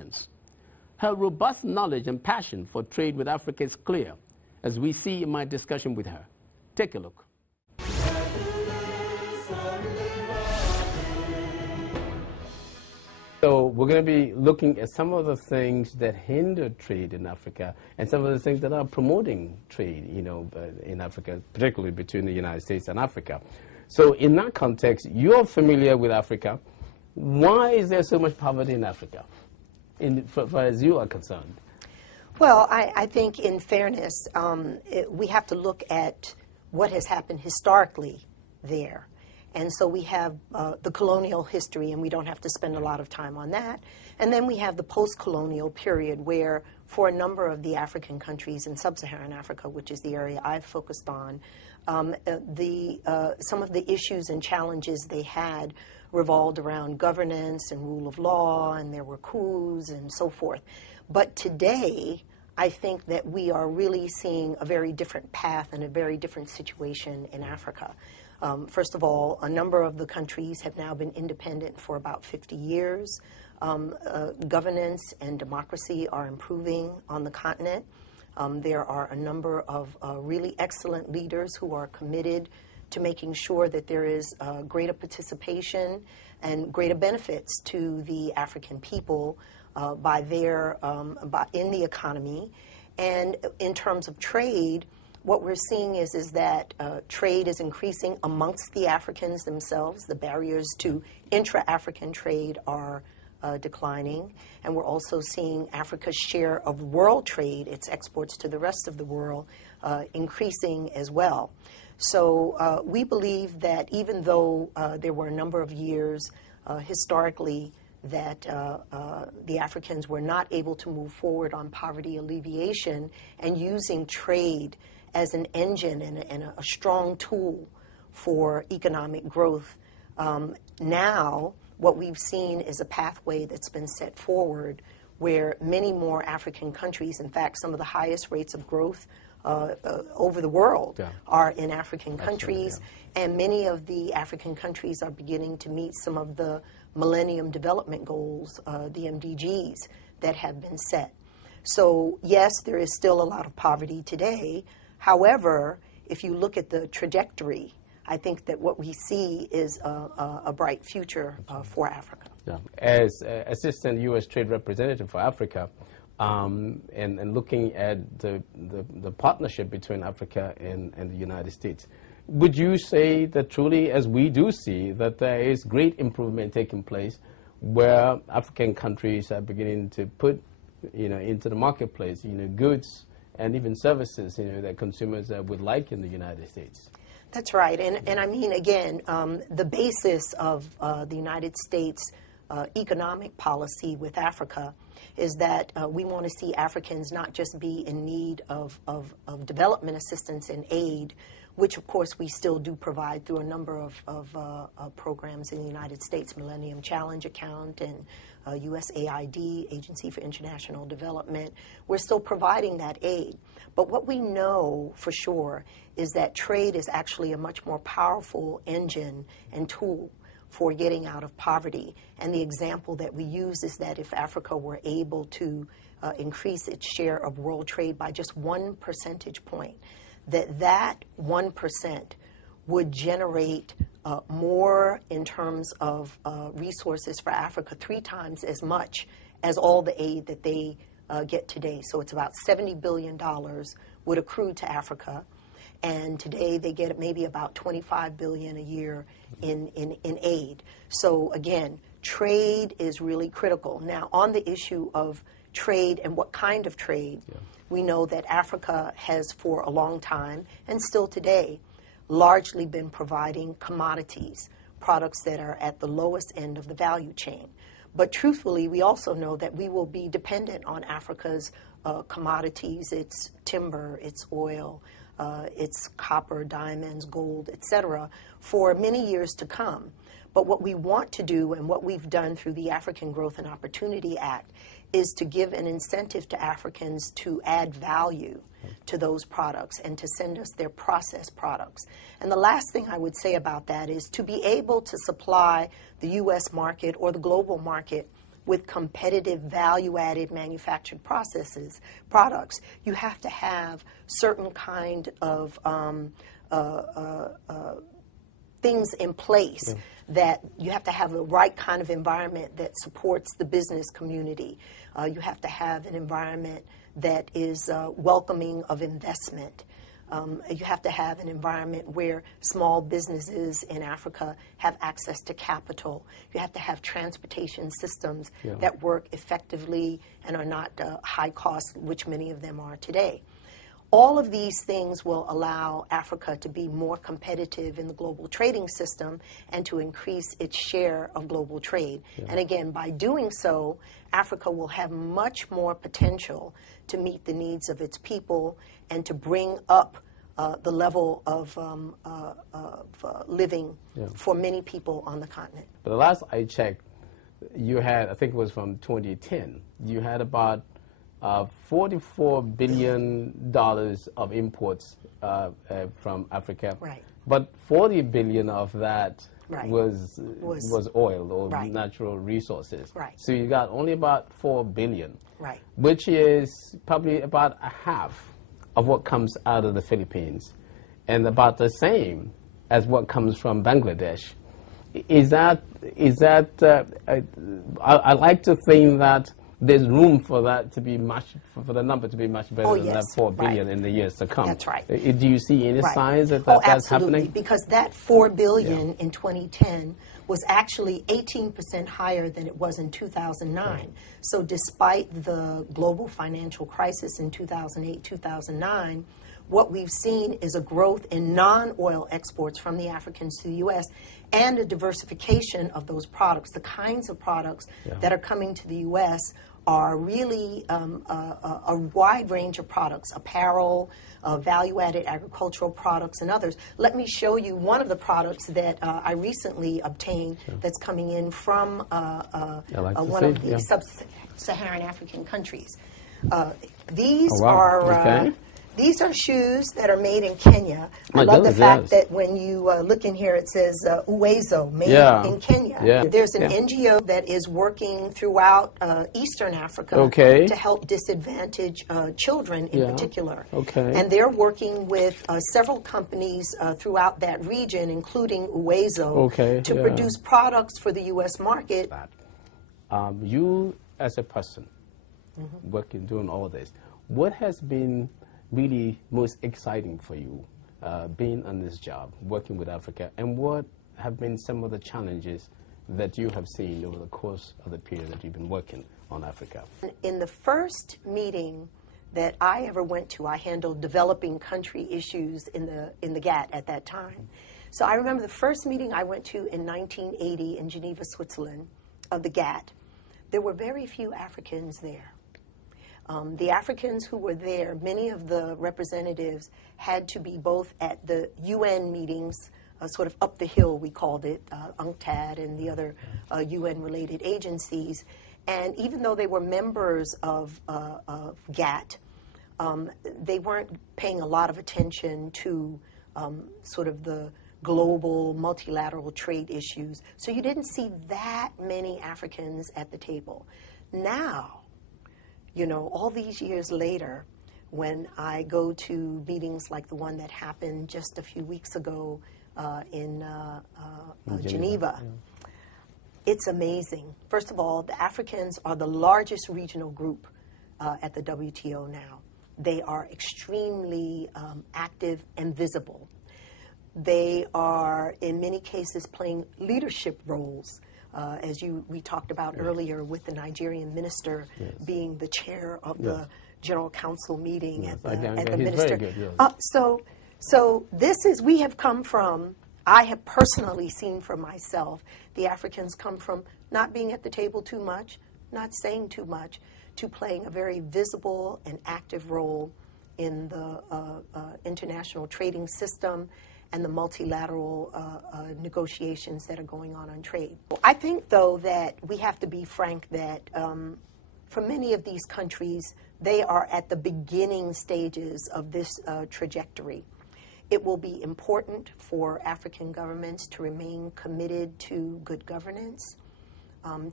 questions. Her robust knowledge and passion for trade with Africa is clear, as we see in my discussion with her. Take a look. So we're going to be looking at some of the things that hinder trade in Africa and some of the things that are promoting trade, in Africa, particularly between the United States and Africa. So in that context, you're familiar with Africa. Why is there so much poverty in Africa, far as you are concerned? Well, I think in fairness, we have to look at what has happened historically there. And so we have the colonial history, and we don't have to spend a lot of time on that. And then we have the post-colonial period where, for a number of the African countries in sub-Saharan Africa, which is the area I've focused on, some of the issues and challenges they had revolved around governance and rule of law, and there were coups and so forth. But today, I think that we are really seeing a very different path and a very different situation in Africa. First of all, a number of the countries have now been independent for about 50 years. Governance and democracy are improving on the continent. There are a number of really excellent leaders who are committed to making sure that there is greater participation and greater benefits to the African people in the economy. And in terms of trade, what we're seeing is that trade is increasing amongst the Africans themselves. The barriers to intra-African trade are declining. And we're also seeing Africa's share of world trade, its exports to the rest of the world, increasing as well. So we believe that even though there were a number of years historically that the Africans were not able to move forward on poverty alleviation and using trade as an engine and a strong tool for economic growth. Now, what we've seen is a pathway that's been set forward where many more African countries, in fact, some of the highest rates of growth over the world are in African countries, and many of the African countries are beginning to meet some of the Millennium Development Goals, the MDGs, that have been set. So, yes, there is still a lot of poverty today. However, if you look at the trajectory, I think that what we see is a bright future for Africa. Yeah. As Assistant U.S. Trade Representative for Africa, and looking at the partnership between Africa and the United States, would you say that truly, as we do see, that there is great improvement taking place where African countries are beginning to put into the marketplace goods and even services that consumers would like in the United States? That's right. And I mean, again, the basis of the United States economic policy with Africa is that we want to see Africans not just be in need of development assistance and aid, which of course we still do provide through a number of programs in the United States, Millennium Challenge Account and USAID, Agency for International Development. We're still providing that aid. But what we know for sure is that trade is actually a much more powerful engine and tool for getting out of poverty. And the example that we use is that if Africa were able to increase its share of world trade by just 1 percentage point, that 1% would generate more in terms of resources for Africa, 3 times as much as all the aid that they get today. So it's about $70 billion would accrue to Africa. And today they get maybe about $25 billion a year in aid. So again, trade is really critical. Now, on the issue of trade and what kind of trade, we know that Africa has for a long time, and still today, largely been providing commodities, products that are at the lowest end of the value chain. But truthfully, we also know that we will be dependent on Africa's commodities, its timber, its oil, its copper, diamonds, gold, etc., for many years to come. But what we want to do, and what we've done through the African Growth and Opportunity Act, is to give an incentive to Africans to add value to those products and to send us their processed products. And the last thing I would say about that is to be able to supply the U.S. market or the global market with competitive value-added manufactured products, you have to have certain kind of things in place. That you have to have the right kind of environment that supports the business community. You have to have an environment that is welcoming of investment. You have to have an environment where small businesses in Africa have access to capital. You have to have transportation systems that work effectively and are not high cost, which many of them are today. All of these things will allow Africa to be more competitive in the global trading system and to increase its share of global trade. And again, by doing so, Africa will have much more potential to meet the needs of its people and to bring up the level of living for many people on the continent. But the last I checked, you had, I think it was from 2010, you had about $44 billion of imports from Africa. Right. But 40 billion of that Right. was oil or Right. natural resources. Right. So you got only about 4 billion, Right. which is probably about a half of what comes out of the Philippines and about the same as what comes from Bangladesh. I like to think that there's room for that to be for the number to be much better than that 4 billion in the years to come. That's right. Do you see any signs that Oh, that's absolutely, happening? because that 4 billion in 2010 was actually 18% higher than it was in 2009. So despite the global financial crisis in 2008, 2009, what we've seen is a growth in non-oil exports from the Africans to the U.S. and a diversification of those products. The kinds of products that are coming to the U.S. are really a wide range of products, apparel, value-added agricultural products, and others. Let me show you one of the products that I recently obtained that's coming in from one of the sub-Saharan African countries. These are shoes that are made in Kenya. I love the fact that when you look in here, it says Uwezo, made in Kenya. There's an NGO that is working throughout Eastern Africa to help disadvantaged children in particular. And they're working with several companies throughout that region, including Uwezo, to produce products for the U.S. market. You, as a person, working, doing all this, what has been really most exciting for you being on this job, working with Africa, and what have been some of the challenges that you have seen over the course of the period that you've been working on Africa? In the first meeting that I ever went to, I handled developing country issues in the GATT at that time. So I remember the first meeting I went to in 1980 in Geneva, Switzerland, of the GATT. There were very few Africans there. The Africans who were there, many of the representatives had to be both at the UN meetings, sort of up the hill, we called it, UNCTAD and the other UN-related agencies. And even though they were members of GATT, they weren't paying a lot of attention to sort of the global multilateral trade issues. So you didn't see that many Africans at the table. Now, you know, all these years later, when I go to meetings like the one that happened just a few weeks ago in Geneva, it's amazing. First of all, the Africans are the largest regional group at the WTO now. They are extremely active and visible. They are, in many cases, playing leadership roles. As we talked about earlier, with the Nigerian minister being the chair of the General Council meeting at the minister. Very good, So this is, we have come from, I have personally seen for myself, the Africans come from not being at the table too much, not saying too much, to playing a very visible and active role in the international trading system and the multilateral negotiations that are going on trade. I think, though, that we have to be frank that for many of these countries, they are at the beginning stages of this trajectory. It will be important for African governments to remain committed to good governance,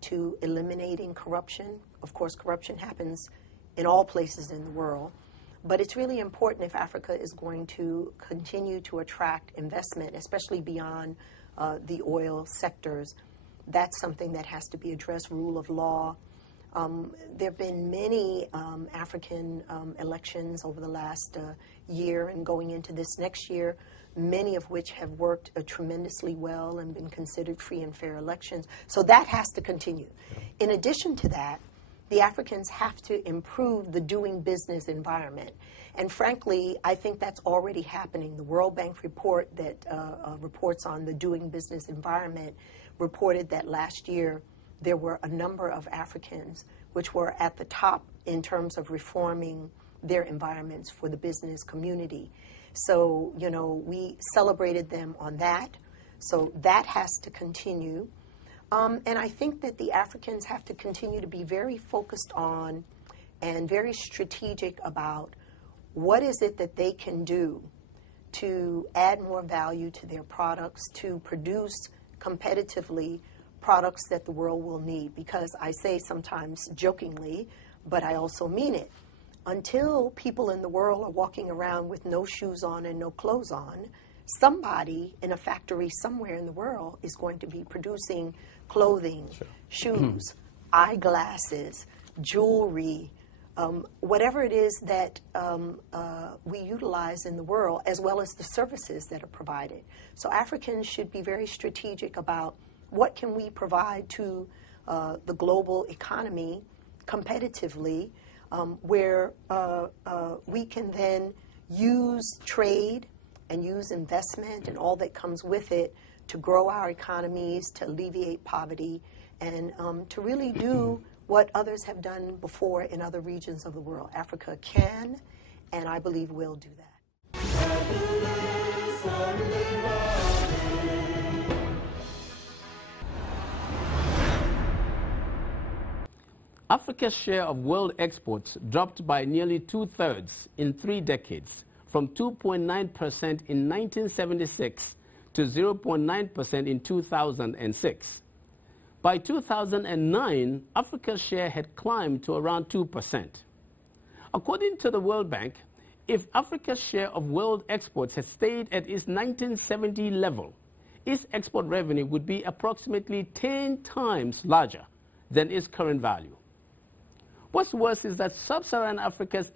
to eliminating corruption. Of course, corruption happens in all places in the world, but it's really important if Africa is going to continue to attract investment, especially beyond the oil sectors. That's something that has to be addressed, rule of law. There have been many African elections over the last year and going into this next year, many of which have worked tremendously well and been considered free and fair elections. So that has to continue. In addition to that, the Africans have to improve the doing business environment. And frankly, I think that's already happening. The World Bank report that reports on the doing business environment reported that last year there were a number of Africans which were at the top in terms of reforming their environments for the business community. So, you know, we celebrated them on that. So that has to continue. And I think that the Africans have to continue to be very focused on and very strategic about what is it that they can do to add more value to their products, to produce competitively products that the world will need. Because I say sometimes jokingly, but I also mean it, until people in the world are walking around with no shoes on and no clothes on, somebody in a factory somewhere in the world is going to be producing clothing, shoes, eyeglasses, jewelry, whatever it is that we utilize in the world, as well as the services that are provided. So Africans should be very strategic about what can we provide to the global economy competitively, where we can then use trade and use investment and all that comes with it to grow our economies, to alleviate poverty, and to really do what others have done before in other regions of the world. Africa can, and I believe will do that. Africa's share of world exports dropped by nearly 2/3 in 3 decades, from 2.9% in 1976 to 0.9% in 2006. By 2009, Africa's share had climbed to around 2%. According to the World Bank, if Africa's share of world exports had stayed at its 1970 level, its export revenue would be approximately 10 times larger than its current value. What's worse is that sub-Saharan Africa's